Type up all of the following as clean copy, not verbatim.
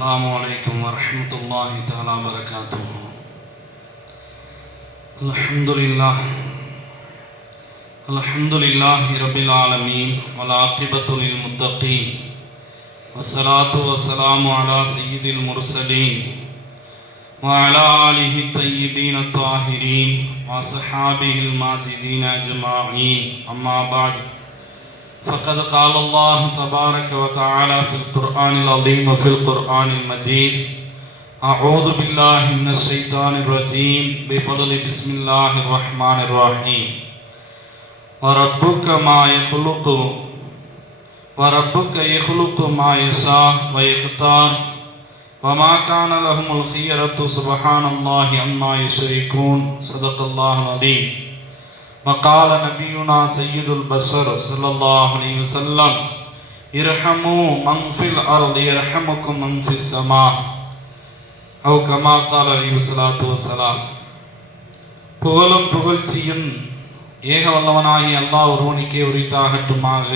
السلام عليكم ورحمة الله تعالى وبركاته. الحمد لله رب العالمين والعاقبة للمتقين والصلاة والسلام على سيد المرسلين وعلى آله الطيبين الطاهرين وصحابه الماجدين أجمعين. أما بعد، فقد قال الله تبارك وتعالى في القرآن العظيم وفي القرآن المجيد: أعوذ بالله من الشيطان الرجيم بفضل بسم الله الرحمن الرحيم. وربك يخلق ما يشاء ويختار وما كان لهم الخيرة سبحان الله عما يشركون. صدق الله العظيم. وقال نبينا سيد البشر صلى الله عليه وسلم: ارحموا من في الأرض يرحمكم من في السماء، أو كما قال عليه الصلاة والسلام. புகழும் புகழ்ச்சியும் ஏக வல்லவனாகி அல்லாஹ் ஒருவனுக்கே உரித்தாகட்டுமாக.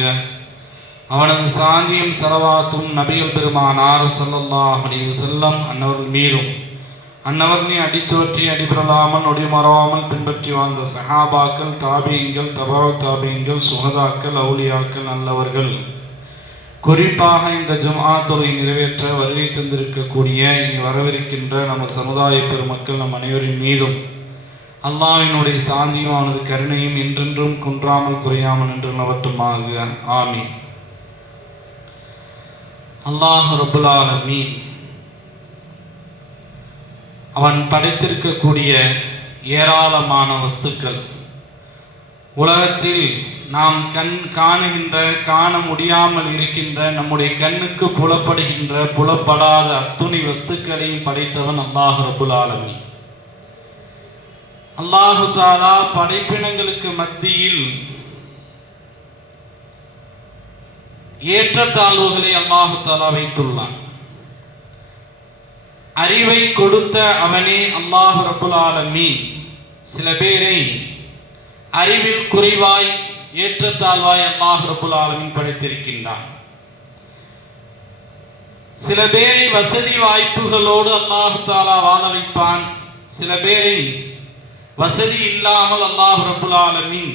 அவனது சாந்தியும் சலவாத்தும் நபிகள் பெருமானார் ஸல்லல்லாஹு அலைஹி வஸல்லம் அன்னவர்கள் மீதும், அன்னவர்களை அடிச்சுவற்றி அடிபெறலாமல் நொடிமறாமல் பின்பற்றி வாழ்ந்த சஹாபாக்கள், தாபீன்கள், தபாவ் தாபீன்கள், சுஹதாக்கள், அவுலியாக்கள், நல்லவர்கள், குறிப்பாக இந்த ஜும்ஆ தொழுகை நிறைவேற்ற வருகை தந்திருக்கக்கூடிய இங்கு வரவிருக்கின்ற நம்ம சமுதாய பெருமக்கள் நம் அனைவரின் மீதும் அல்லாஹ்வினுடைய சாந்தியும் அவனது கருணையும் என்றென்றும் குன்றாமல் குறையாமல் என்று நிலவட்டுமாக. ஆமீன். அல்லாஹ் ரப்புல் ஆலமீன் அவன் படைத்திருக்கக்கூடிய ஏராளமான வஸ்துக்கள், உலகத்தில் நாம் காணுகின்ற, காண முடியாமல் இருக்கின்ற, நம்முடைய கண்ணுக்கு புலப்படுகின்ற, புலப்படாத அத்துணை வஸ்துக்களையும் படைத்தவன் அல்லாஹ் ரப்புல் ஆலமீன். அல்லாஹு தஆலா படைப்பினங்களுக்கு மத்தியில் ஏற்றத்தாழ்வுகளை அல்லாஹு தஆலா வைத்துள்ளான். அறிவை கொடுத்த அவனே அல்லாஹ் ரப்புல் ஆலமீன் சில பேரை அறிவில் குறைவாய், ஏற்றத்தாழ்வாய் அல்லாஹ் ரப்புல் ஆலமீன் படைத்திருக்கின்றான். சில பேரை வசதி வாய்ப்புகளோடு அல்லாஹ் தஆலா வாழ வைப்பான். சில பேரை வசதி இல்லாமல் அல்லாஹ் ரப்புல் ஆலமீன்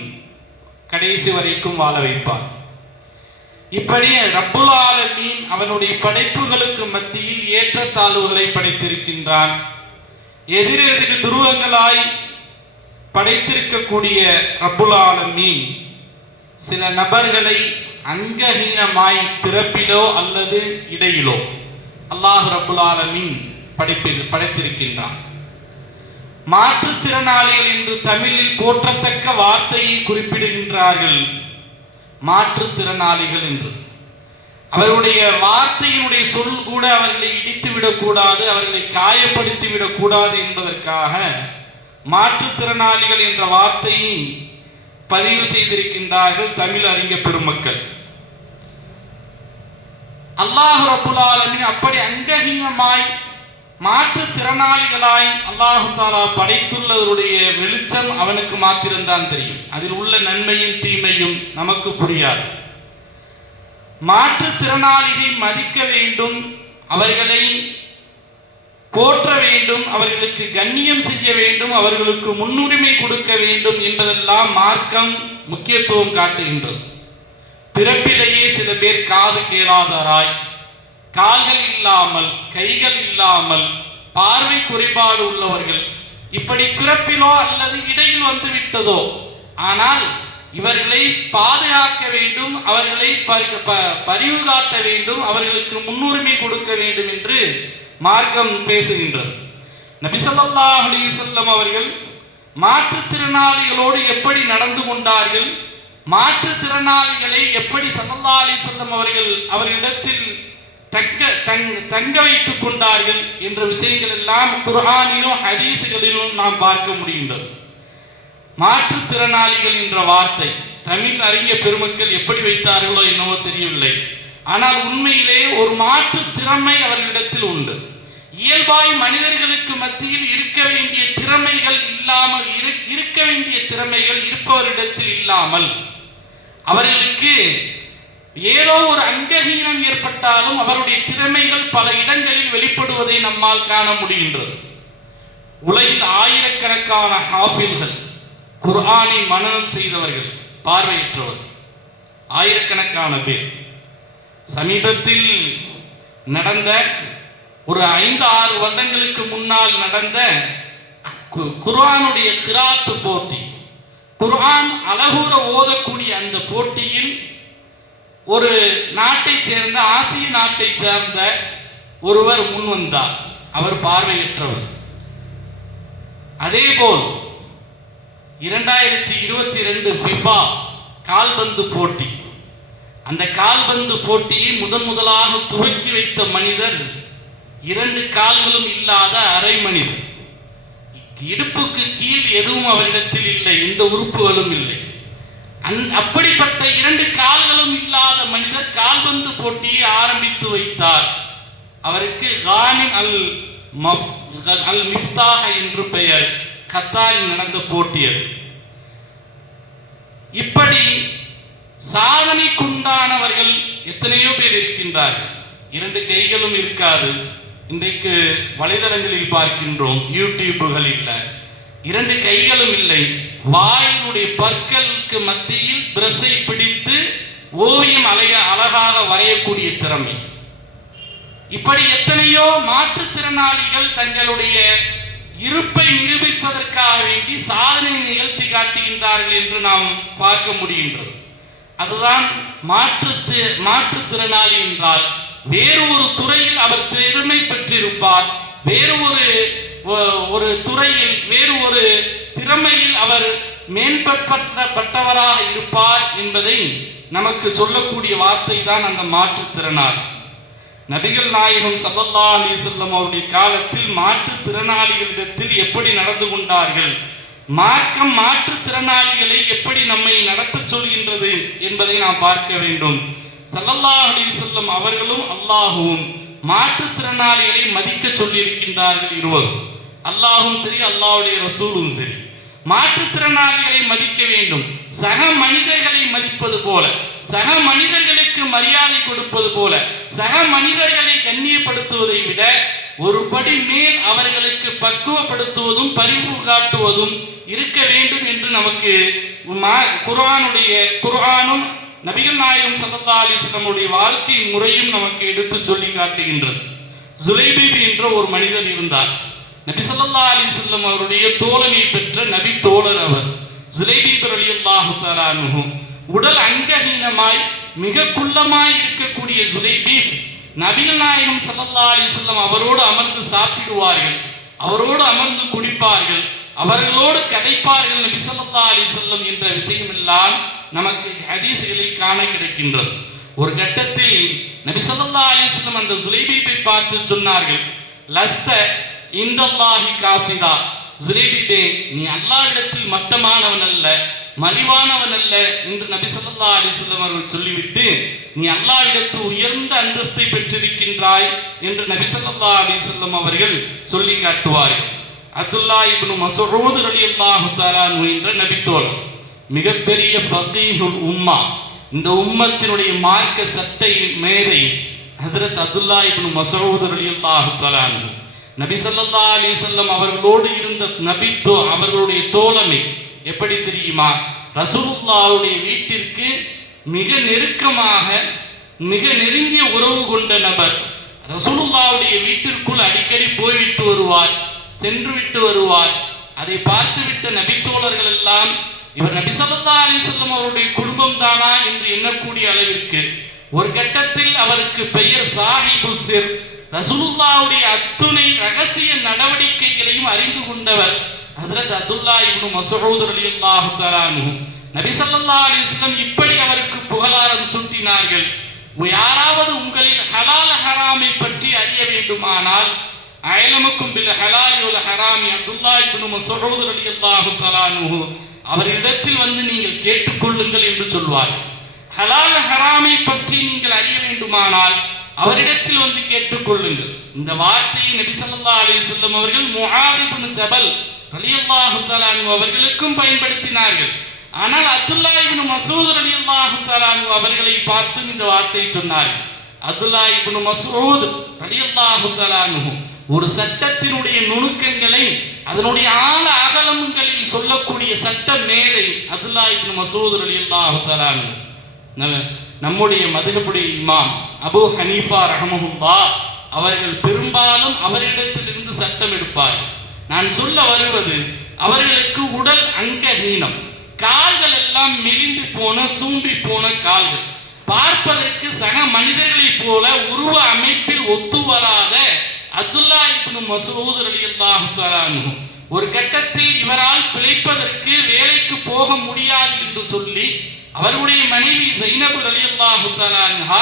கடைசி வரைக்கும் வாழ வைப்பான். இப்படி ரப்புல் ஆலமீன் அவனுடைய படைப்புகளுக்கு மத்தியில் ஏற்றத்தாழ்வுகளை படைத்திருக்கின்றான். எதிரெதிர் துருவங்களாய் படைத்திருக்கக்கூடிய ரப்புல் ஆலமீன் சில நபர்களை அங்கஹீனமாய் பிறப்பிலோ அல்லது இடையிலோ அல்லாஹ் ரப்புல் ஆலமீன் படைத்திருக்கின்றான். மாற்றுத்திறனாளிகள் என்று தமிழில் போற்றத்தக்க வார்த்தையை குறிப்பிடுகின்றார்கள். மாற்றுத்திறனாளிகள் என்று அவருடைய வார்த்தையினுடைய சொல் கூட அவர்களை இடித்து விடக்கூடாது, அவர்களை காயப்படுத்தி விடக்கூடாது என்பதற்காக மாற்றுத்திறனாளிகள் என்ற வார்த்தையை பதிவு செய்திருக்கின்றார்கள் தமிழ் அறிஞர் பெருமக்கள். அல்லாஹ் ரப்புல் ஆலமீன் அப்படி அங்கஹீனமாய் மாற்றுத்திறனாளிகளாய் அல்லாஹ் தஆலா படைத்துள்ளவருடைய வெளிச்சம் அவனுக்கு மாத்திரம்தான் தெரியும். அதில் உள்ள நன்மையும் தீமையும் நமக்கு புரியாது. மாற்றுத்திறனாளிகளை மதிக்க வேண்டும், அவர்களை போற்ற வேண்டும், அவர்களுக்கு கண்ணியம் செய்ய வேண்டும், அவர்களுக்கு முன்னுரிமை கொடுக்க வேண்டும் என்பதெல்லாம் மார்க்கம் முக்கியத்துவம் காட்டுகின்றது. பிறப்பிலேயே சில பேர் காது கேளாதராய், கால்கள் இல்லாமல், கைகள் இல்லாமல், பார்வை குறைபாடு உள்ளவர்கள், இப்படி பிறப்பிலோ அல்லது இடையில் வந்து விட்டதோ, ஆனால் இவர்களை பாதுகாக்க வேண்டும், அவர்களை பரிவு காட்ட வேண்டும், அவர்களுக்கு முன்னுரிமை கொடுக்க வேண்டும் என்று மார்க்கம் பேசுகின்றது. நபி ஸல்லல்லாஹு அலைஹி வஸல்லம் அவர்கள் மாற்றுத்திறனாளிகளோடு எப்படி நடந்து கொண்டார்கள், மாற்றுத்திறனாளிகளை எப்படி ஸல்லல்லாஹு அலைஹி வஸல்லம் அவர்கள் அவர்களிடத்தில் தங்க வைத்துக் கொண்டார்கள் என்ற விஷயங்கள் எல்லாம் குர்ஆனிலும் ஹதீஸ்களிலும் நாம் பார்க்க முடிகின்றது. மாற்றுத்திறனாளிகள் என்ற வார்த்தை தமிழ் அறிஞர் பெருமக்கள் எப்படி வைத்தார்களோ என்னவோ தெரியவில்லை. ஆனால் உண்மையிலே ஒரு மாற்று திறமை அவர்களிடத்தில் உண்டு. இயல்பாய் மனிதர்களுக்கு மத்தியில் இருக்க வேண்டிய திறமைகள் இல்லாமல், இருக்க வேண்டிய திறமைகள் இருப்பவரிடத்தில் இல்லாமல் அவர்களுக்கு ஏதோ ஒரு அங்கஹீனம் ஏற்பட்டாலும் அவருடைய திறமைகள் பல இடங்களில் வெளிப்படுவதை நம்மால் காண முடிகின்றது. உலகில் ஆயிரக்கணக்கான ஹாஃபில்கள், குர்ஆனை மனனம் செய்தவர்கள், பார்வையற்றவர் ஆயிரக்கணக்கான பேர். சமீபத்தில் நடந்த ஒரு 5-6 வருடங்களுக்கு முன்னால் நடந்த குர்ஆனுடைய கிராத்து போட்டி, குர்ஆன் அழகுற ஓதக்கூடிய அந்த போட்டியில் ஒரு நாட்டை சேர்ந்த, ஆசிய நாட்டை சேர்ந்த ஒருவர் முன்வந்தார். அவர் பார்வையற்றவர். அதேபோல் 2022 ஃபிஃபா கால்பந்து போட்டி, அந்த கால்பந்து போட்டியை முதலாக துவக்கி வைத்த மனிதர் 2 கால்களும் இல்லாத அரை மனிதர். இடுப்புக்கு கீழ் எதுவும் அவரிடத்தில் இல்லை, எந்த உறுப்புகளும் இல்லை. அப்படிப்பட்ட 2 கால்களும் இல்லாத மனிதர் கால்பந்து போட்டியை ஆரம்பித்து வைத்தார். அவருக்கு கானிம் அல் மிஃப்தாஹ் என்று பெயர். கத்தாரில் நடந்த போட்டி அது. இப்படி சாதனைக்குண்டானவர்கள் எத்தனையோ பேர் இருக்கின்றார்கள். 2 கைகளும் இருக்காது. இன்றைக்கு வலைதளங்களில் பார்க்கின்றோம், யூடியூபுகள் இல்லை, 2 கைகளும் இல்லை. வாயினுடைய பற்களுக்கு மத்தியில் பிரஷை பிடித்து ஓவியம் அழகாக வரையக்கூடிய திறமை. இப்படி எத்தனையோ மாற்றுத்திறனாளிகள் தங்களுடைய இருப்பை நிரூபிப்பதற்காக வேண்டி சாதனை நிகழ்த்தி காட்டுகின்றார்கள் என்று நாம் பார்க்க முடிகின்றது. அதுதான் மாற்றுத்திறனாளி என்றால் வேறு ஒரு துறையில் அவர் திறமை பெற்றிருப்பார், வேறு ஒரு துறையில் வேறு ஒரு திறமையில் அவர் மேம்பட்டவராக இருப்பார் என்பதை நமக்கு சொல்லக்கூடிய வார்த்தை தான் அந்த மாற்றுத்திறனாளி. நபிகள் நாயகம் ஸல்லல்லாஹு அலைஹி வஸல்லம் அவருடைய காலத்தில் மாற்றுத்திறனாளிகளிடத்தில் எப்படி நடந்து கொண்டார்கள், மார்க்கம் மாற்றுத்திறனாளிகளை எப்படி நம்மை நடத்த சொல்கின்றது என்பதை நாம் பார்க்க வேண்டும். ஸல்லல்லாஹு அலைஹி வஸல்லம் அவர்களும் அல்லாஹ்வும் மாற்றுத்திறனாளிகளை மதிக்க சொல்லி இருக்கின்றார்கள். இருவரும், அல்லாஹும் சரி அல்லாஹ்வுடைய ரசூலும் சரி, மாற்றுத்திறனாளிகளை மதிக்க வேண்டும். சக மனிதர்களை மதிப்பது போல, சக மனிதர்களுக்கு மரியாதை கொடுப்பது போல, சக மனிதர்களை கண்ணியப்படுத்துவதை விட ஒரு படி மேல் அவர்களுக்கு பக்குவப்படுத்துவதும் பரிவு காட்டுவதும் இருக்க வேண்டும் என்று நமக்கு குர்ஆனும் நபிகள் நாயகம் ஸல்லல்லாஹு அலைஹி வஸல்லம் வாழ்க்கை முறையும் நமக்கு எடுத்து சொல்லி காட்டுகின்றது. ஜுலைபீப் என்ற ஒரு மனிதர் இருந்தார். நபி ஸல்லல்லாஹு அலைஹி வஸல்லம் அவருடைய தோழமை பெற்ற நபி தோழர் அவர். ஜுலைபீப் ரலியல்லாஹு தஆலா அன்ஹு உடல் அங்கஹீனமாய் மிக குள்ளமாய் இருக்கக்கூடிய ஜுலைபீப் நபிகள் நாயகம் ஸல்லல்லாஹு அலைஹி வஸல்லம் அவரோடு அமர்ந்து சாப்பிடுவார்கள், அவரோடு அமர்ந்து குடிப்பார்கள், அவர்களோடு கதைப்பார்கள் நபி ஸல்லல்லாஹு அலைஹி வஸல்லம் என்ற விஷயம் எல்லாம் நமக்கு ஹதீஸ்களில் காண கிடைக்கின்றது. ஒரு கட்டத்தில் நபி ஸல்லல்லாஹு அலைஹி வஸல்லம் அந்த ஜுலைபீப்பை பார்த்து சொன்னார்கள், லஸ்த இந்தல்லாஹி காசிதா, ஜுலைபீபே நீ அல்லாஹ்விடத்தில் மட்டமானவன் அல்ல, மலிவானவன் அல்ல என்று நபி ஸல்லல்லாஹு அலைஹி வஸல்லம் அவர்கள் சொல்லிவிட்டு, நீ அல்லாஹ்விடத்தில் உயர்ந்த அந்தஸ்தை பெற்றிருக்கின்றாய் என்று நபி ஸல்லல்லாஹு அலைஹி வஸல்லம் அவர்கள் சொல்லி காட்டுவார்கள். அப்துல்லாஹ் இப்னு மஸ்ஊத் ரலியல்லாஹு தஆலா என்ற நபி தோழர், மிகப்பெரிய ஃபகீஹுல் உம்மா, இந்த உம்மத்தினுடைய மார்க்க சட்டை மேதை ஹஜ்ரத் அப்துல்லாஹ் இப்னு மஸ்ஊத் ரலியல்லாஹு தஆலா நபி ஸல்லல்லாஹு அலைஹி வஸல்லம் அவர்களோடு இருந்த அவர்களுடைய தோழமை எப்படி தெரியுமா? ரசூலுல்லாஹ்வுடைய வீட்டிற்கு மிக நெருக்கமாக மிக நெருங்கிய உறவு கொண்ட நபர். ரசூலுல்லாஹ்வுடைய வீட்டிற்குள் அடிக்கடி போய்விட்டு வருவார், சென்று விட்டு வருவார். அதை பார்த்துவிட்ட நபி தோழர்கள் எல்லாம் இவர் நபி ஸல்லல்லாஹு அலைஹி வஸல்லம் அவருடைய குடும்பம் தானா என்று எண்ணக்கூடிய அளவிற்கு ஒரு கட்டத்தில் அவருக்கு பெயர் சாஹிபு சிர், ரசூலுல்லாஹ்வுடைய அத்துணை ரகசிய நடவடிக்கைகளையும் அறிந்து கொண்டவர் ஹஜ்ரத் அப்துல்லாஹ் இப்னு மஸ்ஊத் ரலியல்லாஹு தஆலா அன்ஹு. நபி ஸல்லல்லாஹு அலைஹி வஸல்லம் இப்படி அவருக்கு புகழாரம் சூட்டினார்கள். யாராவது உங்களில் ஹலால் ஹராமை பற்றி அறிய வேண்டுமானால் அயலமுக்கும் பில் ஹலால் வல் ஹராமி அப்துல்லாஹ் இப்னு மஸ்ஊத் ரலியல்லாஹு தஆலா அன்ஹு அவரிடத்தில் வந்து நீங்கள் கேட்டுக்கொள்ளுங்கள் என்று சொல்வார். ஹலால் ஹராமை பற்றி நீங்கள் அறிய வேண்டுமானால் அவரிடத்தில் வந்து கேட்டுக்கொள்ளுங்கள். இந்த வார்த்தையை நபி ஸல்லல்லாஹு அலைஹி வஸல்லம் அவர்கள் முஆத் இப்னு ஜபல் ரலியல்லாஹு தஆலா அன்ஹு அவர்களுக்கும் பயன்படுத்தினார்கள். ஆனால் அப்துல்லா இப்னு மஸ்ஊத் ரலியல்லாஹு தஆலா அன்ஹு அவர்களை பார்த்து இந்த வார்த்தை சொன்னார்கள். அப்துல்லா இப்னு மஸ்ஊத் ரலியல்லாஹு தஆலா அன்ஹு ஒரு சட்டத்தினுடைய நுணுக்கங்களை அதனுடைய ஆழ அகலங்களில் சொல்லக்கூடிய சட்ட மேதை அப்துல்லா இப்னு மஸ்ஊத் ரலியல்லாஹு தஆலா அன்ஹு. நம்முடைய மதுஹபுடைய இமாம் அபூ ஹனீஃபா ரஹ்மஹுல்லாஹ் அவர்கள் பெரும்பாலும் அவரிடத்திலிருந்து சட்டம் எடுப்பார்கள். நான் சொல்ல வருவது, அவர்களுக்கு உடல் அங்கஹீனம், கால்கள் எல்லாம் மெலிந்து போன சூம்பி போன கால்கள், பார்ப்பதற்கு சக மனிதர்களைப் போல உருவ அமைப்பில் ஒத்து வராத அப்துல்லா இப்னு மஸ்ஊத் ரலியல்லாஹு தஆலா அன்ஹு ஒரு கட்டத்தில் இவரால் பிழைப்பதற்கு வேலைக்கு போக முடியாது என்று சொல்லி அவருடைய மனைவி ஸைனப் ரலியல்லாஹு தஆலா அன்ஹா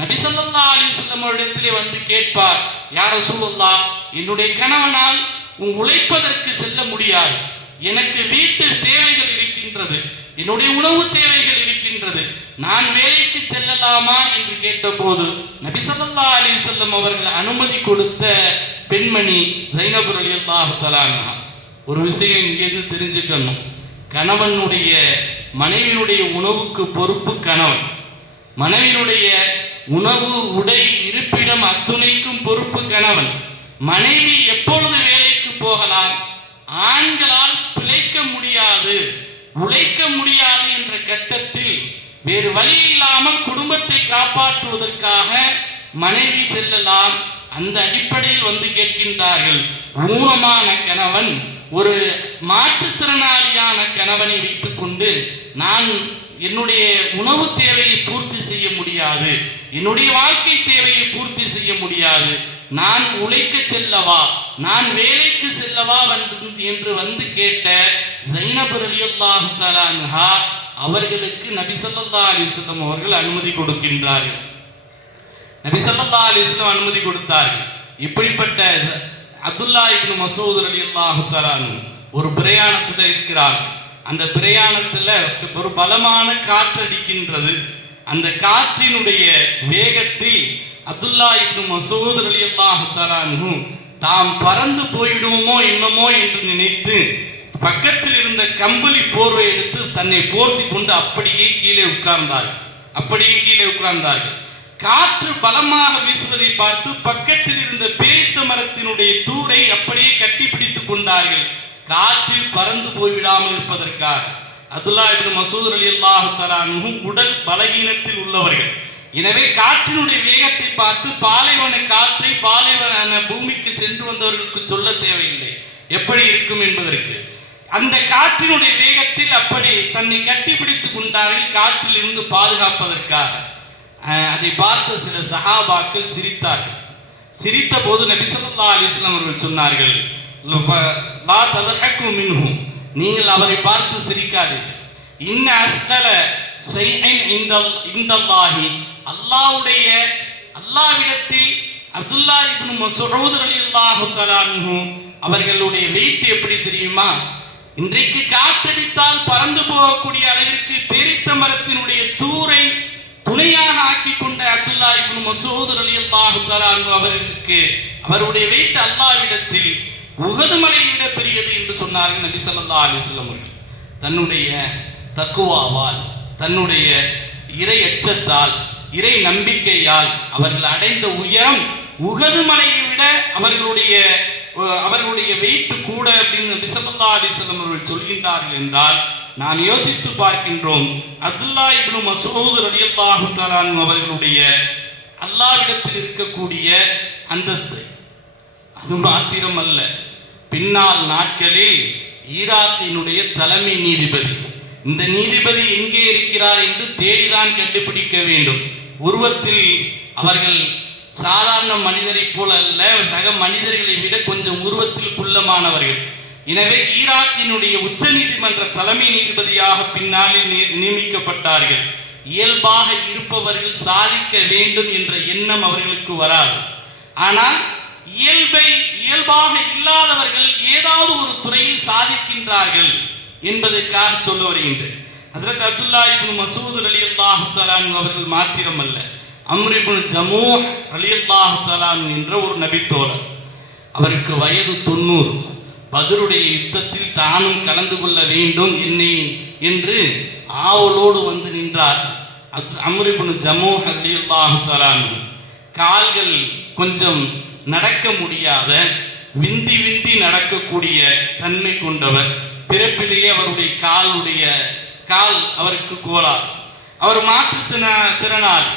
நபி ஸல்லல்லாஹு அலைஹி வஸல்லம் இடத்திலே வந்து கேட்பார், யா ரசூலுல்லாஹ், என்னுடைய கணவனால் உழைப்பதற்கு செல்ல முடியாது, எனக்கு வீட்டு தேவைகள் இருக்கின்றது, என்னுடைய உணவு தேவைகள் இருக்கின்றது, நான் வேலைக்கு செல்லலாமா என்று கேட்டபோது நபி ஸல்லல்லாஹு அலைஹி வஸல்லம் அவர்கள் அனுமதி கொடுத்த பெண்மணி ஸைனப் ரலியல்லாஹு தஆலா அன்ஹா. ஒரு விஷயம் இங்கே தெரிஞ்சுக்கணும், கணவனுடைய மனைவியினுடைய உணவுக்கு பொறுப்பு கணவன், மனைவியினுடைய உணவு உடை இருப்பிடம் அத்துணைக்கும் பொறுப்பு கணவன். மனைவி எப்பொழுது வேலைக்கு போகலாம்? ஆண்களால் பிழைக்க முடியாது, உழைக்க முடியாது என்ற கட்டத்தில் வேறு வழி இல்லாமல் குடும்பத்தை காப்பாற்றுவதற்காக மனைவி செல்லலாம். அந்த அடிப்படையில் வந்து கேட்கின்றார்கள், ஊனமான கணவன், ஒரு மாற்றுத்திறனாளியான கணவனை வைத்துக் கொண்டு நான் என்னுடைய உணவு தேவையை பூர்த்தி செய்ய முடியாது, என்னுடைய வாழ்க்கை தேவையை பூர்த்தி செய்ய முடியாது, நான் உழைக்க செல்லவா, நான் வேலைக்கு செல்லவா என்று வந்து கேட்ட ஸைனப் ரலியல்லாஹு தஆலா அன்ஹா அவர்களுக்கு நபி ஸல்லல்லாஹு அலைஹி வஸல்லம் அவர்கள் அனுமதி கொடுக்கின்றார்கள். நபி ஸல்லல்லாஹு அலைஹி வஸல்லம் அனுமதி கொடுத்தார்கள். இப்படிப்பட்ட அப்துல்லா இப்னு மஸ்ஊத் ரலியல்லாஹு தஆலா அன்ஹு ஒரு பிரயாணத்தில் இருக்கிறார்கள். அந்த பிரயாணத்தில் ஒரு பலமான காற்று அடிக்கின்றது. அந்த காற்றினுடைய வேகத்தில் அப்துல்லா இப்னு மஸ்ஊத் ரலியல்லாஹு தஆலா அன்ஹு தாம் பறந்து போய்விடுவோமோ என்னமோ என்று நினைத்து பக்கத்தில் இருந்த கம்பளி போர்வை எடுத்து தன்னை போர்த்தி கொண்டு அப்படியே கீழே உட்கார்ந்தார்கள். காற்று பலமாக வீசுவதை பார்த்து பக்கத்தில் இருந்த பேரித்த மரத்தினுடைய தூரை அப்படியே கட்டி பிடித்துக் கொண்டார்கள், காற்றில் பறந்து போய்விடாமல் இருப்பதற்காக. அப்துல்லா இப்னு மஸ்ஊத் ரலியல்லாஹு தஆலா அன்ஹு உடல் பலகீனத்தில் உள்ளவர்கள். எனவே காற்றினுடைய வேகத்தை பார்த்து பாலைவன காற்றை பாலைவன பூமிக்கு சென்று வந்தவர்களுக்கு சொல்ல தேவையில்லை எப்படி இருக்கும் என்பதற்கு. அந்த காற்றினுடைய வேகத்தில் அப்படி தன்னை கட்டி பிடித்துக் கொண்டார்கள் காற்றில் இருந்து பாதுகாப்பதற்காக. அதை பார்த்த சில சஹாபாக்கள் சிரித்தார்கள். சிரித்த போது நபி ஸல்லல்லாஹு அலைஹி வஸல்லம் அவர்கள் சொன்னார்கள், லா ததஹக்கு மின்ஹு, நீங்கள் அவரை பார்த்து சிரிக்காதீர்கள். இன்ன அஸ்தல ஷைஇன் இன்தல்லாஹி, அல்லாஹ்விடத்தில் அப்துல்லா இப்னு மஸ்ஊத் ரலியல்லாஹு தஆலா அன்ஹு அவர்களுடைய வெயிட் எப்படி தெரியுமா? இன்றைக்கு காற்றடித்தால் பறந்து போகக்கூடிய அளவிற்கு பேரித்த மரத்தினுடைய தூரை துணையாக ஆக்கி கொண்ட அப்துல்லா இப்னு மஸ்ஊத் ரலியல்லாஹு தஆலா அன்ஹு அவர்களுக்கு அவருடைய வெயிட் அல்லாஹ்விடத்தில் உஹது மலையை விட பெரியது என்று சொன்னார்கள் நபி ஸல்லல்லாஹு அலைஹி வஸல்லம் அவர்கள். தன்னுடைய தக்குவாவால், தன்னுடைய இறை அச்சத்தால், இறை நம்பிக்கையால் அவர்கள் அடைந்த உயரம் உஹது மலையை விட அவர்களுடைய வெயிட் கூட அப்படின்னு நபி ஸல்லல்லாஹு அலைஹி வஸல்லம் அவர்கள் சொல்கின்றார்கள் என்றால் நாம் யோசித்து பார்க்கின்றோம். அப்துல்லா இப்னு மஸ்ஊத் ரலியல்லாஹு தஆலா அன்ஹு அவர்களுடைய அல்லாஹ்விடத்தில் இருக்கக்கூடிய அந்தஸ்து அது மாத்திரம் அல்ல, பின்னால் நாட்களில் ஈராக்கினுடைய தலைமை நீதிபதி, இந்த நீதிபதி எங்கே இருக்கிறார் என்று தேடிதான் கண்டுபிடிக்க வேண்டும். உருவத்தில் அவர்கள் சாதாரண மனிதரை போல அல்ல, சக மனிதர்களை விட கொஞ்சம் உருவத்தில் குள்ளமானவர்கள். எனவே ஈராக்கினுடைய உச்ச நீதிமன்ற தலைமை நீதிபதியாக பின்னாளில் நியமிக்கப்பட்டார்கள். இயல்பாக இருப்பவர்கள் சாதிக்க வேண்டும் என்ற எண்ணம் அவர்களுக்கு வராது. ஆனால் இயல்பாக இல்லாதவர்கள் ஏதாவது ஒரு துறையில் சாதிக்கின்றார்கள் என்பதற்காக சொல்ல வருகின்றேன். ஹஸ்ரத் அப்துல்லா இப்னு மஸ்ஊத் ரலியல்லாஹு தஆலா அன்ஹு அவர்கள் மாத்திரமல்ல, அம்ர் இப்னு ஜமூஹ் ரலியல்லாஹு தஆலா அன்ஹு என்ற ஒரு நபித்தோழர், அவருக்கு வயது 90. பத்ருடைய யுத்தத்தில் தானும் கலந்து கொள்ள வேண்டும், என்னை என்று ஆவலோடு வந்து நின்றார். அம்ர் இப்னு ஜமூஹ் ரலியல்லாஹு தஆலா அன்ஹு கால்கள் கொஞ்சம் நடக்க முடியாத, விந்தி விந்தி நடக்கக்கூடிய தன்மை கொண்டவர். பிறப்பிலேயே அவருடைய கால் அவருக்கு கோளாறு. அவர் மாற்றுத்திறனாளி.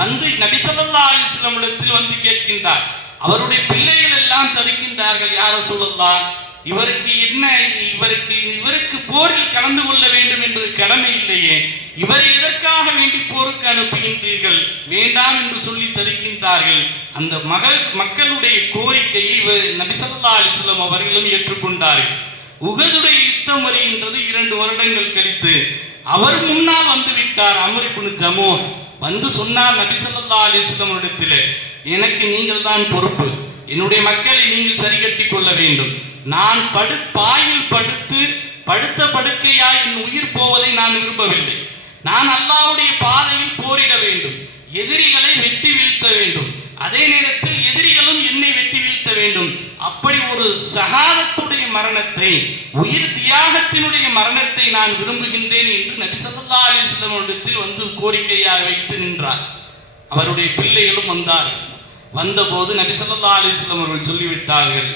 வந்து நபி ஸல்லல்லாஹு அலைஹி வஸல்லம் இடத்தில் வந்து கேட்கின்றார். அவருடைய பிள்ளைகள் எல்லாம் தடுக்கின்றார்கள், யார் ரசூலுல்லாஹ், இவருக்கு என்ன, இவருக்கு போரில் கலந்து கொள்ள வேண்டும் என்பது கடமை இல்லையே, இவரை எதற்காக வேண்டி போருக்கு அனுப்புகின்றீர்கள், வேண்டாம் என்று சொல்லி தடுக்கின்றார்கள். அந்த மக்களுடைய கோரிக்கையை நபி ஸல்லல்லாஹு அலைஹி வஸல்லம் அவர்களும் ஏற்றுக்கொண்டார்கள். உஹதுடைய யுத்தம் வருகின்றது. 2 வருடங்கள் கழித்து அவர் முன்னால் வந்து விட்டார். அம்ர் இப்னு ஜமூஹ் வந்து சொன்னார் நபி ஸல்லல்லாஹு அலைஹி வஸல்லம் இடத்திலே, எனக்கு நீங்கள் தான் பொறுப்பு, என்னுடைய மக்களை நீங்கள் சரி கட்டி கொள்ள வேண்டும். நான் பாயில் படுத்த படுக்கையாய் என் உயிர் போவதை நான் விரும்பவில்லை. நான் அல்லாஹ்வுடைய பாதையில் போரிட வேண்டும், எதிரிகளை வெட்டி வீழ்த்த வேண்டும், அதே நேரத்தில் எதிரிகளும் என்னை வெட்டி வீழ்த்த வேண்டும். அப்படி ஒரு ஷஹாதத்துடைய மரணத்தை, உயிர் தியாகத்தினுடைய மரணத்தை நான் விரும்புகின்றேன் என்று நபி ஸல்லல்லாஹு அலைஹி வஸல்லம் இடத்தில் வந்து கோரிக்கையாக வைத்து நின்றார். அவருடைய பிள்ளைகளும் வந்தார்கள். வந்தபோது நபி ஸல்லல்லாஹு அலைஹி வஸல்லம் அவர்கள் சொல்லிவிட்டார்கள்,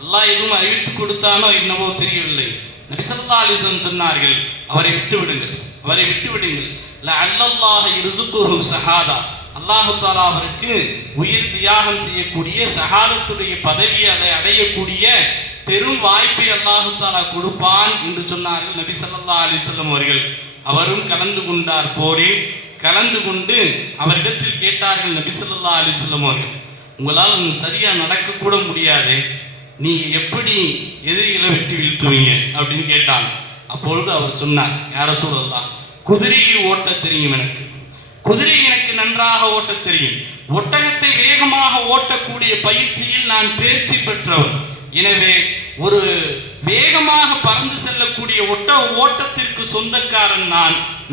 அல்லாஹ் எதுவும் அறிவித்து கொடுத்தானோ என்னவோ தெரியவில்லை. நபி ஸல்லல்லாஹு அலைஹி வஸல்லம் சொன்னார்கள், அவரை விட்டு விடுங்கள். லஅல்லல்லாஹு யர்ஸுகுஹு ஷஹாதா, அல்லாஹு தஆலா அவருக்கு உயிர் தியாகம் செய்யக்கூடிய ஷஹாதத்துடைய பதவியை அதை அடையக்கூடிய பெரும் வாய்ப்பை அல்லாஹு தஆலா கொடுப்பான் என்று சொன்னார்கள் நபி ஸல்லல்லாஹு அலைஹி வஸல்லம் அவர்கள். அவரும் கலந்து கொண்டார். போரில் கலந்து கொண்டு அவரிடத்தில் கேட்டார்கள் நபி ஸல்லல்லாஹு அலைஹி வஸல்லம் அவர்கள், உங்களால் சரியா நடக்க கூட முடியாது, நீங்க எப்படி எதிரிகளை வெட்டி வீழ்த்துவீங்க அப்படின்னு கேட்டாங்க. அப்பொழுது அவர் சொன்னார், யா ரசூலல்லாஹ், குதிரையை ஓட்ட தெரியும், குதிரை எனக்கு நன்றாக ஓட்ட தெரியும், ஒட்டகத்தை வேகமாக ஓட்டக்கூடிய பயிற்சியில் நான் தேர்ச்சி பெற்றவன். எனவே ஒரு வேகமாக பறந்து செல்லக்கூடிய ஓட்டத்திற்கு சொந்தக்காரன்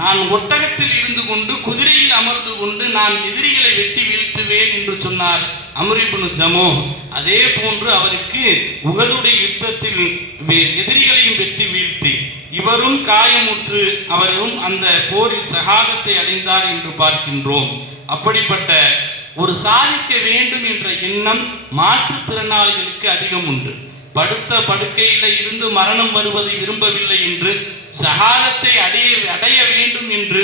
நான் ஒட்டகத்தில் இருந்து கொண்டு குதிரையில் அமர்ந்து கொண்டு நான் எதிரிகளை வெட்டி வீழ்த்துவேன் என்று சொன்னார் அம்ர் இப்னு ஜமூஹ். அதே போன்று அவருக்கு உஹதுடைய யுத்தத்தில் எதிரிகளையும் வெட்டி வீழ்த்தி இவரும் காயமுற்று அவரும் அந்த போரில் ஷஹாதத்தை அடைந்தார் என்று பார்க்கின்றோம். அப்படிப்பட்ட ஒரு சாதிக்க வேண்டும் என்ற எண்ணம் மாற்றுத்திறனாளிகளுக்கு அதிகம் உண்டு. படுத்த படுக்கையில இருந்து மரணம் வருவதை விரும்பவில்லை என்று, ஷஹாதத்தை அடைய வேண்டும் என்று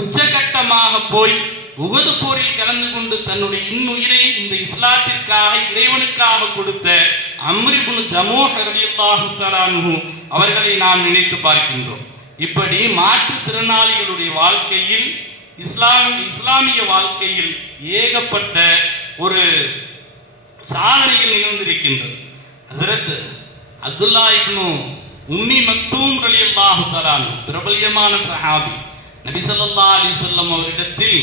உச்சகட்டமாக போய் உஹது போரில் கலந்து கொண்டு தன்னுடைய இன்னுயிரை இந்த இஸ்லாத்திற்காக இறைவனுக்காக கொடுத்த அம்ர் இப்னு ஜமூஹ் ரலியல்லாஹு தஆலா அன்ஹு அவர்களை நாம் நினைத்து பார்க்கின்றோம். இப்படி மாற்றுத்திறனாளிகளுடைய வாழ்க்கையில், இஸ்லாமிய வாழ்க்கையில் ஏகப்பட்ட ஒரு சாதனைகள் நிகழ்ந்திருக்கின்றது. ஹஸரத் அப்துல்லா இப்னு உம்மி மக்தூம் ரலியல்லாஹு தஆலா அன்ஹு பிரபல்யமான சஹாபி, நபி ஸல்லல்லாஹு அலைஹி வஸல்லம் அவரிடத்தில்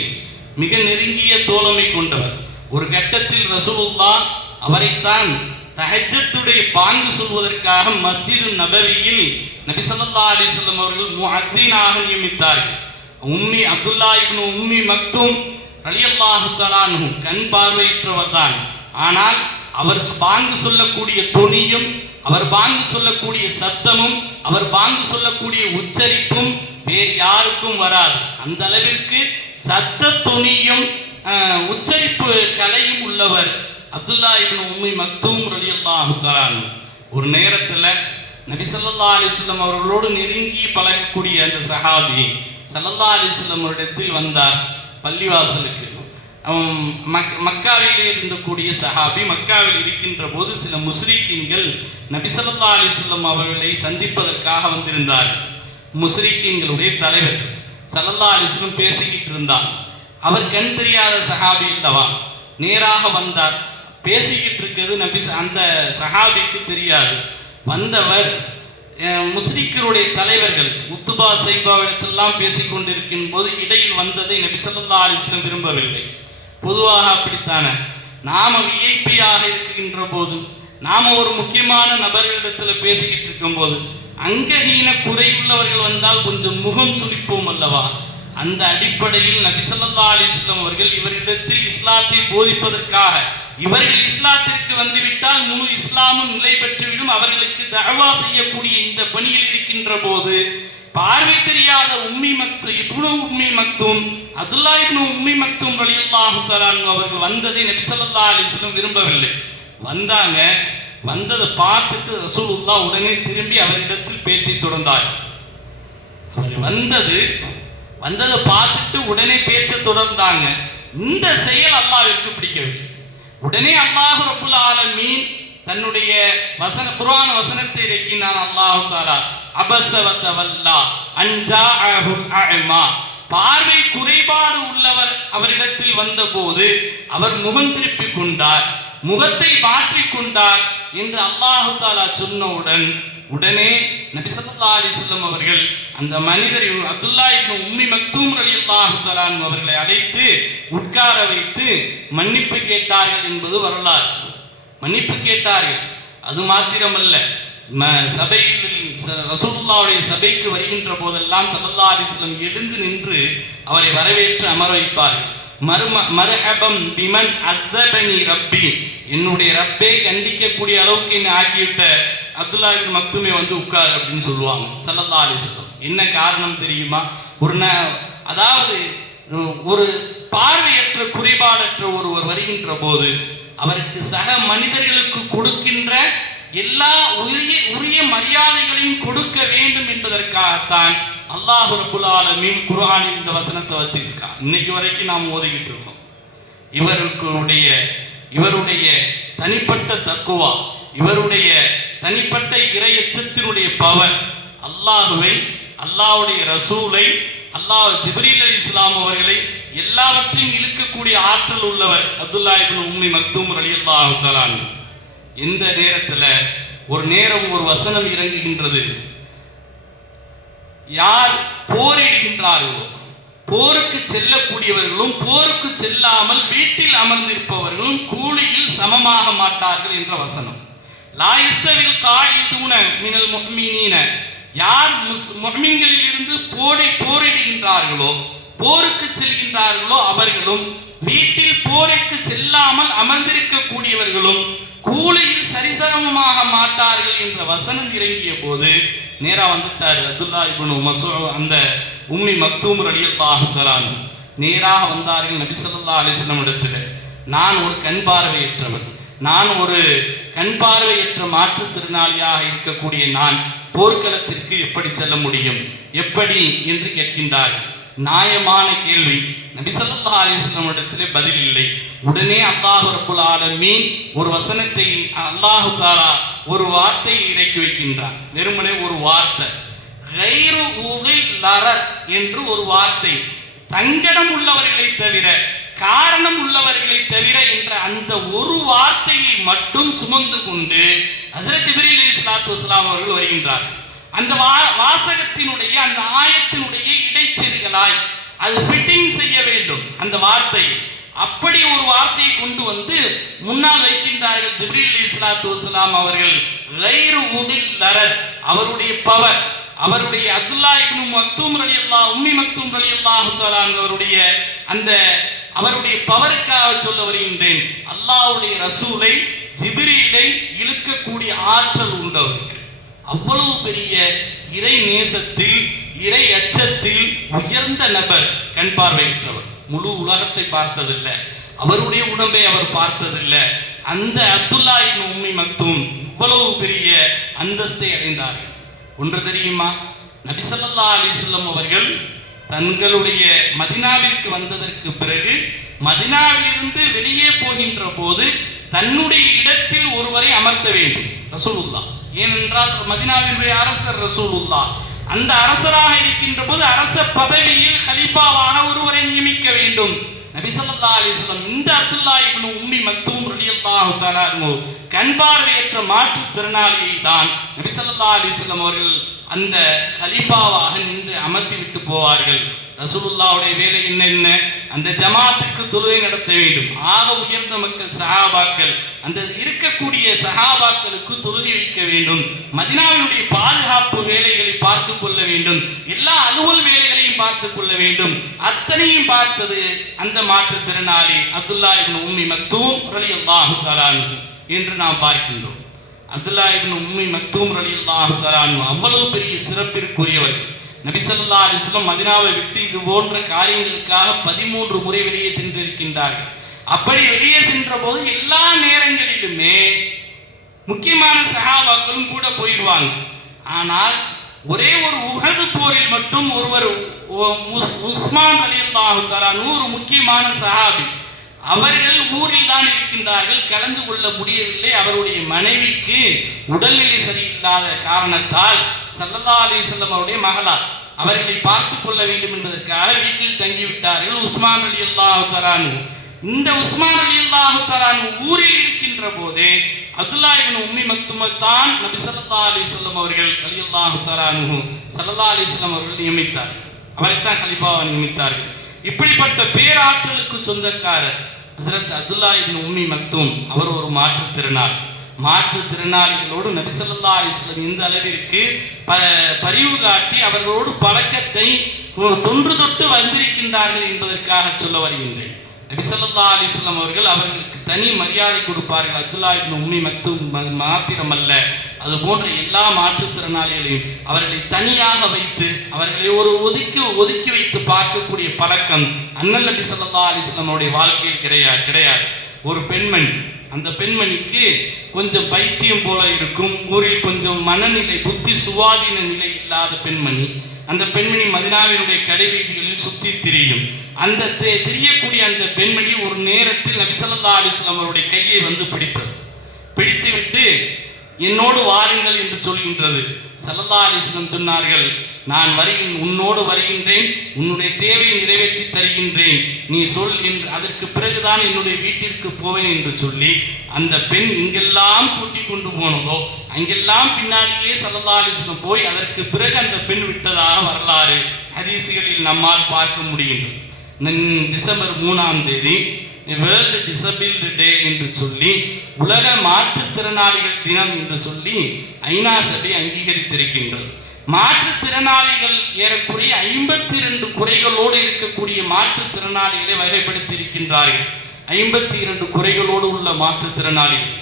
மிக நெருங்கிய தோழமை கொண்டவர். ஒரு கட்டத்தில் ரசூலுல்லாஹ் அவரைத்தான் தஹஜ்ஜுடைய பாங்கு சொல்வதற்காக மஸ்ஜிது நபவியில் நபி ஸல்லல்லாஹு அலைஹி வஸல்லம் அவர்கள் முஅத்தினாக நியமித்தார்கள். அப்துல்லா இப்னு உம்மி மக்தூம் ரலியல்லாஹு தஆலா அன்ஹு கண் பார்வையற்றவர் தான். ஆனால் அவர் பாங்கு சொல்லக்கூடிய தொனியும், அவர் பாங்கு சொல்லக்கூடிய சத்தமும், அவர் பாங்கு சொல்லக்கூடிய உச்சரிப்பும் வேறு யாருக்கும் வராது. அந்த அளவிற்கு சத்த துணியும் உச்சரிப்பு கலையும் உள்ளவர் அப்துல்லா இப்னு உம்மி மக்தூம் ரலியல்லாஹு தஆலா அன்ஹு. ஒரு நேரத்தில் நபி ஸல்லல்லாஹு அலைஹி வஸல்லம் அவர்களோடு நெருங்கி பழகக்கூடிய அந்த சஹாபி ஸல்லல்லாஹு அலைஹி வஸல்லம் அவரிடத்தில் வந்தார். பள்ளிவாசலுக்கு மக்காவிலே இருந்தக்கூடிய சஹாபி மக்காவில் இருக்கின்ற போது சில முஸ்ரிக்கீன்கள் நபி ஸல்லல்லாஹு அலைஹி வஸல்லம் அவர்களை சந்திப்பதற்காக வந்திருந்தார்கள். முஸ்ரிக்கீன்களுடைய தலைவர் ஸல்லல்லாஹு அலைஹி வஸல்லம் பேசிக்கிட்டு இருந்தார். அவர் கண் தெரியாத சஹாபி இல்லவா, நேராக வந்தார். பேசிக்கிட்டு இருக்கிறது அந்த சஹாபிக்கு தெரியாது. வந்தவர் முஸ்ரிக்களுடைய தலைவர்கள் உத்துபா சைபாவிடத்தெல்லாம் பேசிக்கொண்டிருக்கும் போது இடையில் வந்ததை நபி ஸல்லல்லாஹு அலைஹி வஸல்லம் விரும்பவில்லை. பொதுவாக அப்படித்தான, நாம விஐபியாக இருக்கின்ற போது, நாம ஒரு முக்கியமான நபர்களிடத்தில் பேசிக்கிட்டு இருக்கும் போது அங்கஹீன குறையுள்ளவர்கள் வந்தால் கொஞ்சம் முகம் சுளிப்போம் அல்லவா. அந்த அடிப்படையில் நபி ஸல்லல்லாஹு அலைஹி வஸல்லம் அவர்கள் இவரிடத்தில் இஸ்லாத்தை போதிப்பதற்காக, இவர்கள் இஸ்லாத்திற்கு வந்துவிட்டால் முழு இஸ்லாமும் நிலை பெற்றுவிடும், அவர்களுக்கு தஅவா செய்யக்கூடிய இந்த பணியில் இருக்கின்ற போது பார்வை தெரியாத உம்மி மக்தூம் அப்துல்லா இப்னு உம்மி மக்தூம் ரலியல்லாஹு தஆலா அவர்கள் வந்ததை நபி ஸல்லல்லாஹு அலைஹி வஸல்லம் விரும்பவில்லை. வந்தாங்க, வந்ததை பார்த்துட்டு ரசூலுல்லாஹ் உடனே திரும்பி அவரிடத்தில் பேச்சை தொடர்ந்தார். அவர் வந்ததை பார்த்துட்டு உடனே பேச்சை தொடர்ந்தாங்க. இந்த செயல் அல்லாஹ்விற்கு பிடிக்கவில்லை. உடனே அல்லாஹ் ரப்புல் ஆலமீன் தன்னுடைய குர்ஆன் வசனத்தை இறக்கினான். அல்லாஹ் தஆலா அபஸ வ தவல்லா அன் ஜாஅஹுல் அஅமா, பார்வை குறைபாடு உள்ளவர் அவரிடத்தில் வந்தபோது அவர் முகம் திருப்பிக் கொண்டார், முகத்தை மாற்றிக் கொண்டார் என்று அல்லாஹ் தஆலா சொன்னவுடன் உடனே நபி ஸல்லல்லாஹு அலைஹி வஸல்லம் அவர்கள் அந்த மனிதரை அப்துல்லா இப்னு உம்மி மக்தூம் ரலியல்லாஹு தஆலா அவர்களை அழைத்து உட்கார வைத்து மன்னிப்பு கேட்டார்கள் என்பது வரலாறு. மன்னிப்பு கேட்டார்கள். அது மாத்திரமல்ல, சபையில் ரசூலுல்லாஹ்வுடைய சபைக்கு வருகின்ற போதெல்லாம் ஸல்லல்லாஹு அலைஹி வஸல்லம் எழுந்து நின்று அவரை வரவேற்று அமர வைப்பார்கள். மர்ஹபம் பிமன் அஸ்ஸபனி ரப்பி, என்னுடைய ரப்பை கண்டிக்கக்கூடிய அளவுக்கு என்னை ஆக்கிவிட்ட அப்துல்லா இப்னு மக்தூமே வந்து உட்கார் அப்படின்னு சொல்லுவாங்க ஸல்லல்லாஹு அலைஹி வஸல்லம். என்ன காரணம் தெரியுமா? அதாவது ஒரு பார்வையற்ற குறைபாடற்ற ஒருவர் வருகின்ற போது அவருக்கு சக மனிதர்களுக்கு கொடுக்கின்ற எல்லா உரிய மரியாதைகளையும் கொடுக்க வேண்டும் என்பதற்காகத்தான் அல்லாஹ் ரப்புல் ஆலமீன் குர்ஆனில் இந்த வசனத்தை வச்சிருக்கான். இன்னைக்கு வரைக்கும் நாம் ஓதிக்கிட்டு இருக்கோம். இவருடைய தனிப்பட்ட தக்குவா, இவருடைய தனிப்பட்ட இறையச்சத்தினுடைய பவர், அல்லாஹ்வுடைய ரசூலை, ஜிப்ரீல் அலைஹிஸ்ஸலாம் அவர்களை எல்லாவற்றையும் இழுக்கக்கூடிய ஆற்றல் உள்ளவர் அப்துல்லா இப்னு உம்மி மக்தூம் ரலியல்லாஹு தஆலா. இந்த நேரத்தில் ஒரு வசனம் இறங்குகின்றது. யார் போரிடுகின்றார்களோ, போருக்கு செல்லக்கூடியவர்களும் போருக்கு செல்லாமல் வீட்டில் அமர்ந்திருப்பவர்களும் கூலியில் சமமாக மாட்டார்கள் என்ற வசனம். லா யஸ்தவில் காயிதுன மினல் முஃமினீன, யார் முஃமின்களில் இருந்து போரிடுகின்றார்களோ, போருக்கு செல்கின்றார்களோ அவர்களும் வீட்டில் போருக்கு செல்லாமல் அமர்ந்திருக்கக்கூடியவர்களும் கூலியில் சரிசமமாக மாட்டார்கள் என்ற வசனம் இறங்கிய போது நேரா வந்துட்டார் அப்துல்லா இப்னு அந்த உம்மி மக்தூம் ரலியல்லாஹு தஆலா. நேராக வந்தார்கள் நபி ஸல்லல்லாஹு அலைஹி வஸல்லம் இடத்தில். நான் ஒரு கண் பார்வையற்றவன், நான் ஒரு கண் பார்வையற்ற மாற்றுத்திறனாளியாக இருக்கக்கூடிய நான் போர்க்களத்திற்கு எப்படி செல்ல முடியும், எப்படி என்று கேட்கின்றார்கள். நியாயமான கேள்வி. நபி ஸல்லல்லாஹு அலைஹி வஸல்லம் இடத்திலே பதில் இல்லை. உடனே அல்லாஹ் ரப்புல் ஆலமீன் ஒரு வசனத்தை, அல்லாஹ் தஆலா ஒரு வார்த்தையை இறக்கி வைக்கின்றான். வெறுமனே ஒரு வார்த்தை, கைரு உகில் லரர் என்று ஒரு வார்த்தை. தங்கடம் உள்ளவர்களை தவிர, காரணம் உள்ளவர்களை தவிர என்ற அந்த ஒரு வார்த்தையை மட்டும் சுமந்து கொண்டு ஹஜ்ரத் ஜிப்ரீல் அலைஹிஸ்ஸலாத்து வஸ்ஸலாம் அவர்கள் வருகின்றார்கள். அந்த வாசகத்தினுடைய அந்த ஆயத்தினுடைய இடைச்செருகலாய் அது ஃபிட்டிங் செய்ய வேண்டும் அந்த வார்த்தை. அப்படி ஒரு வார்த்தையை கொண்டு வந்து முன்னால் வைக்கின்றார்கள் ஜிப்ரீல் அலைஹிஸ்ஸலாத்து வஸ்ஸலாம் அவர்கள். கைரு உகில் லரர், அவருடைய பவர், அவருடைய அப்துல்லா இப்னு மக்தூம் ரலியல்லாஹு உம்மி மக்தூம் ரலியல்லாஹு தஆலா அவருடைய பவருக்காக சொல்ல வருகின்றேன். அல்லாஹ்வுடைய ரசூலை, ஜிப்ரீலை இழுக்கக்கூடிய ஆற்றல் உண்டவருக்கு. அவ்வளவு பெரிய இறை நேசத்தில், இறை அச்சத்தில் உயர்ந்த நபர், கண் பார்வையற்றவர், முழு உலகத்தை பார்த்ததில்லை, அவருடைய உடம்பை அவர் பார்த்ததில்லை. அந்த அப்துல்லா இப்னு உம்மி மக்தூம் இவ்வளவு பெரிய அந்தஸ்தை அடைந்தார்கள். ஒன்று தெரியுமா? நபி ஸல்லல்லாஹு அலைஹி வஸல்லம் அவர்கள் தங்களுடைய மதீனாவிற்கு வந்ததற்கு பிறகு மதீனாவிலிருந்து வெளியே போகின்ற போது தன்னுடைய இடத்தில் ஒருவரை அமர்த்த வேண்டும் ரசூலுல்லாஹ். ஏனென்றால் மதீனாவினுடைய அரசர் ரசூலுல்லாஹ். அந்த அரசராக இருக்கின்ற போது அரச பதவியில் கலீஃபாவான ஒருவரை நியமிக்க வேண்டும். நபி ஸல்லல்லாஹு அலைஹி வஸல்லம் இந்த அப்துல்லா இப்னு உம்மி மக்தூம் ரலியல்லாஹு தஆலா கண் பார்வையற்ற மாற்றுத்திறனாளியை தான் நபி ஸல்லல்லாஹு அலைஹி வஸல்லம் அவர்கள் அந்த கலீஃபாவாக நின்று அமர்த்தி விட்டு போவார்கள். ரசூலுல்லாஹ்வுடைய வேலை என்ன? அந்த ஜமாத்துக்கு தொழுகை நடத்த வேண்டும். ஆக உயர்ந்த மக்கள் சஹாபாக்கள், அந்த இருக்கக்கூடிய சஹாபாக்களுக்கு தொழுகை வைக்க வேண்டும். மதீனாவினுடைய பாதுகாப்பு வேலைகளை பார்த்து கொள்ள வேண்டும். எல்லா அலுவல் வேலைகளையும் பார்த்து கொள்ள வேண்டும். அத்தனையும் பார்த்தது அந்த மாற்றுத்திறனாளி அப்துல்லா இப்னு உம்மி மக்தூம் ரலியல்லாஹு தஆலா என்று நாம் பார்க்கின்றோம். அப்துல்லா இப்னு உம்மி மக்தூம் ரலியல்லாஹு தஆலா அவ்வளவு பெரிய சிறப்பிற்குரியவர். நபி ஸல்லல்லாஹு அலைஹி வஸல்லம் மதீனாவை விட்டு இது போன்ற காரியங்களுக்காக 13 முறை வெளியே சென்றிருக்கின்றார்கள். அப்படி வெளியே சென்ற போது எல்லா நேரங்களிலுமே முக்கியமான சஹாபாக்களும் கூட போயிடுவாங்க. ஆனால் ஒரே ஒரு உஹது போரில் மட்டும் ஒருவர் உஸ்மான் ரலியல்லாஹு தஆலா ஒரு முக்கியமான சஹாபி, அவர்கள் ஊரில் தான் இருக்கின்றார்கள், கலந்து கொள்ள முடியவில்லை. அவருடைய மனைவிக்கு உடல்நிலை சரியில்லாத காரணத்தால் ஸல்லல்லாஹு அலைஹி வஸல்லம் அவருடைய மகளார் அவர்களை பார்த்துக் கொள்ள வேண்டும் என்பதற்காக வீட்டில் தங்கிவிட்டார்கள் உஸ்மான் ரலியல்லாஹு தஆலா. இந்த உஸ்மான் ரலியல்லாஹு தஆலா ஊரில் இருக்கின்ற போதே அப்துல்லா இப்னு உம்மி மக்துமை தான் நபி ஸல்லல்லாஹு அலைஹி வஸல்லம் அவர்கள் ரலியல்லாஹு தஆலா ஸல்லல்லாஹு அலைஹி வஸல்லம் அவர்கள் நியமித்தார்கள். அவரைத்தான் கலிஃபாவாக நியமித்தார்கள். இப்படிப்பட்ட பேராற்றலுக்கு சொந்தக்காரர் ஹஸரத் அப்துல்லா இப்னு உம்மி மக்தும். அவர் ஒரு மாற்றுத்திறனாளிகளோடு நபி ஸல்லல்லாஹு அலைஹி வஸல்லம் இந்த அளவிற்கு பரிவு காட்டி அவர்களோடு பழக்கத்தை தொன்று தொட்டு வந்திருக்கின்றார்கள் என்பதற்காக சொல்ல வருகின்றேன். நபி ஸல்லல்லாஹு அலைஹி வஸல்லம் அவர்கள் அவர்களுக்கு தனி மரியாதை கொடுப்பார்கள். அப்துல்லா இப்னு உம்மி மக்தும் மாத்திரமல்ல, அது போன்ற எல்லா மாற்றுத்திறனாளிகளையும் அவர்களை தனியாக வைத்து அவர்களை ஒரு ஒதுக்கி வைத்து பார்க்கக்கூடிய பழக்கம் அண்ணல் நபி ஸல்லல்லாஹு அலைஹி வஸல்லம் அவருடைய வாழ்க்கையில் கிடையாது. ஒரு பெண்மணி, அந்த பெண்மணிக்கு கொஞ்சம் பைத்தியம் போல இருக்கும், ஊரில் கொஞ்சம் மனநிலை புத்தி சுவாதீன நிலை இல்லாத பெண்மணி. அந்த பெண்மணி மதீனாவினுடைய கடை வீதிகளில் சுற்றி திரியும். அந்த திரியக்கூடிய அந்த பெண்மணி ஒரு நேரத்தில் நபி ஸல்லல்லாஹு அலைஹி வஸல்லம் அவருடைய கையை வந்து பிடித்துவிட்டு என்னோடு வாருங்கள் என்று சொல்கின்றது. ஸல்லல்லாஹு அலைஹி வஸல்லம் சொன்னார்கள், நான் உன்னோடு வருகின்றேன், உன்னுடைய தேவையை நிறைவேற்றி தருகின்றேன், நீ சொல் என்று. அதற்கு பிறகுதான் என்னுடைய வீட்டிற்கு போவேன் என்று சொல்லி அந்த பெண் எங்கெல்லாம் கூட்டிக் கொண்டு போனதோ அங்கெல்லாம் பின்னாலேயே ஸல்லல்லாஹு அலைஹி வஸல்லம் போய் அதற்கு பிறகு அந்த பெண் விட்டதாக வரலாறு ஹதீஸ்களில் நம்மால் பார்க்க முடிகின்றது. டிசம்பர் 3ஆம் தேதி வேர்ல்டு டிசபிலிட்டி டே என்று சொல்லி, உலக மாற்றுத்திறனாளிகள் தினம் என்று சொல்லி ஐநா சபை அங்கீகரித்திருக்கின்றது. மாற்றுத்திறனாளிகள் ஏறக்குறைய 52 குறைகளோடு இருக்கக்கூடிய மாற்றுத்திறனாளிகளை வகைப்படுத்தி இருக்கின்றார்கள். 52 குறைகளோடு உள்ள மாற்றுத்திறனாளிகள்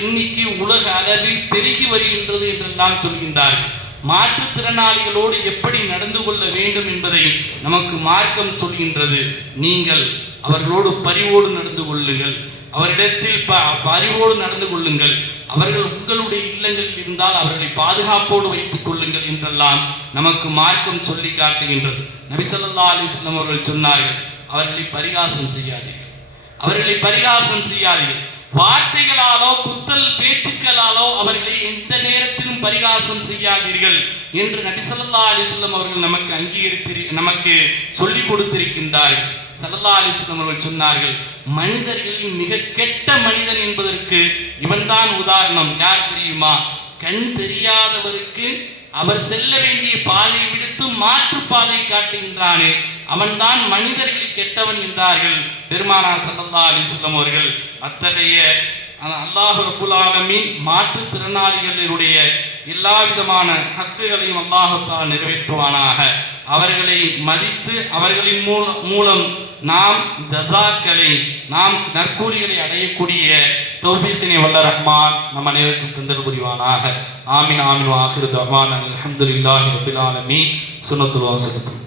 எண்ணிக்கை உலக அளவில் பெருகி வருகின்றது என்றெல்லாம் சொல்கின்றார்கள். மாற்றுத்திறனாளிகளோடு எப்படி நடந்து கொள்ள வேண்டும் என்பதை நமக்கு மார்க்கம் சொல்கின்றது. நீங்கள் அவர்களோடு பரிவோடு நடந்து கொள்ளுங்கள், அவரிடத்தில் பரிவோடு நடந்து கொள்ளுங்கள், அவர்கள் உங்களுடைய இல்லங்களில் இருந்தால் அவர்களை பாதுகாப்போடு வைத்துக் கொள்ளுங்கள் என்றெல்லாம் நமக்கு மார்க்கம் சொல்லி காட்டுகின்றது. நபி ஸல்லல்லாஹு அலைஹி வஸல்லம் அவர்கள் சொன்னார்கள், அவர்களை பரிகாசம் செய்யாதீர்கள். வார்த்தைகளாலோ குத்தல் பேச்சுக்களாலோ அவர்களை எந்த நேரத்திலும் பரிகாசம் செய்யாதீர்கள் என்று நபி ஸல்லல்லாஹு அலைஹி வஸல்லம் அவர்கள் நமக்கு சொல்லிக் கொடுத்திருக்கின்றார்கள். ஸல்லல்லாஹு அலைஹி வஸல்லம் அவர்கள் சொன்னார்கள், மனிதர்களில் மிக கெட்ட மனிதன் என்பதற்கு இவன்தான் உதாரணம். யார் தெரியுமா? கண் தெரியாதவருக்கு அவர் செல்ல வேண்டிய பாதையை விடுத்து மாற்று பாதை காட்டுகின்றானே, அவன்தான் மனிதர்களில் கெட்டவன் என்றார்கள் பெருமானார் ஸல்லல்லாஹு அலைஹி வஸல்லம் அவர்கள். அத்தகைய அல்லாஹ் ரப்புல் ஆலமீன் மாற்றுத்திறனாளிகளுடைய எல்லா விதமான ஹக்குகளையும் அல்லாஹ் தஆலா நிறைவேற்றுவானாக. அவர்களை மதித்து அவர்களின் மூலம் நாம் ஜஸாக்களை, நாம் நற்கூலிகளை அடையக்கூடிய தௌஃபீக்கினை வல்ல ரஹ்மான் நம் அனைவருக்கும் தந்தல் புரிவானாக. ஆமீன் ஆமீன். ஆகிரு தஅவானா அல்ஹம்துலில்லாஹி ரப்பில் ஆலமீன். சுன்னத்துல் வாஸிலத்துல்.